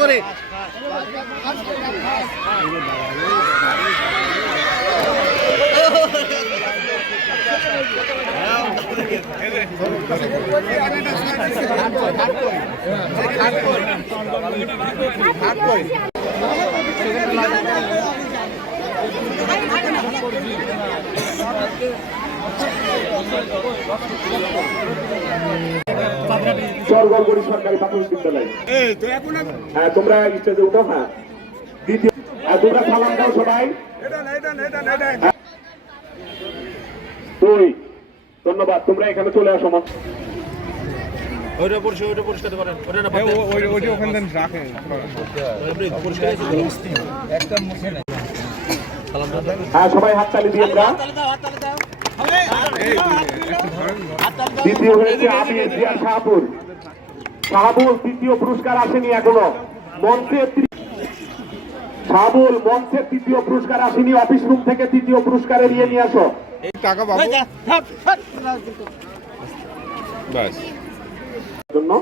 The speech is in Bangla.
করে। চরগড়গড়ি সরকারি প্রাথমিক বিদ্যালয়। হ্যাঁ তোমরা স্টেজে উঠো হ্যাঁ। দ্বিতীয় হ্যাঁ, তোমরা সালাম দাও সবাই। হ্যাঁ। দুই ধন্যবাদ তোমরা এখানে চলে আসো আমার ওইটা পরিষ্কার ওইটা পরিষ্কার করেন। ওটা না ওইটি ওখানে রাখেন। পরিষ্কার হ্যাঁ সবাই হাততালি দিয়ে আমরা দ্বিতীয় হয়েছে আমি জিয়া শাহপুর শাহাবুল তৃতীয় পুরস্কার আসেনি এখনও। মঞ্চে শাহাবুল মঞ্চের তৃতীয় পুরস্কার আসেনি অফিস রুম থেকে তৃতীয় পুরস্কারে নিয়ে নিয়ে আসো। টাকা জন্য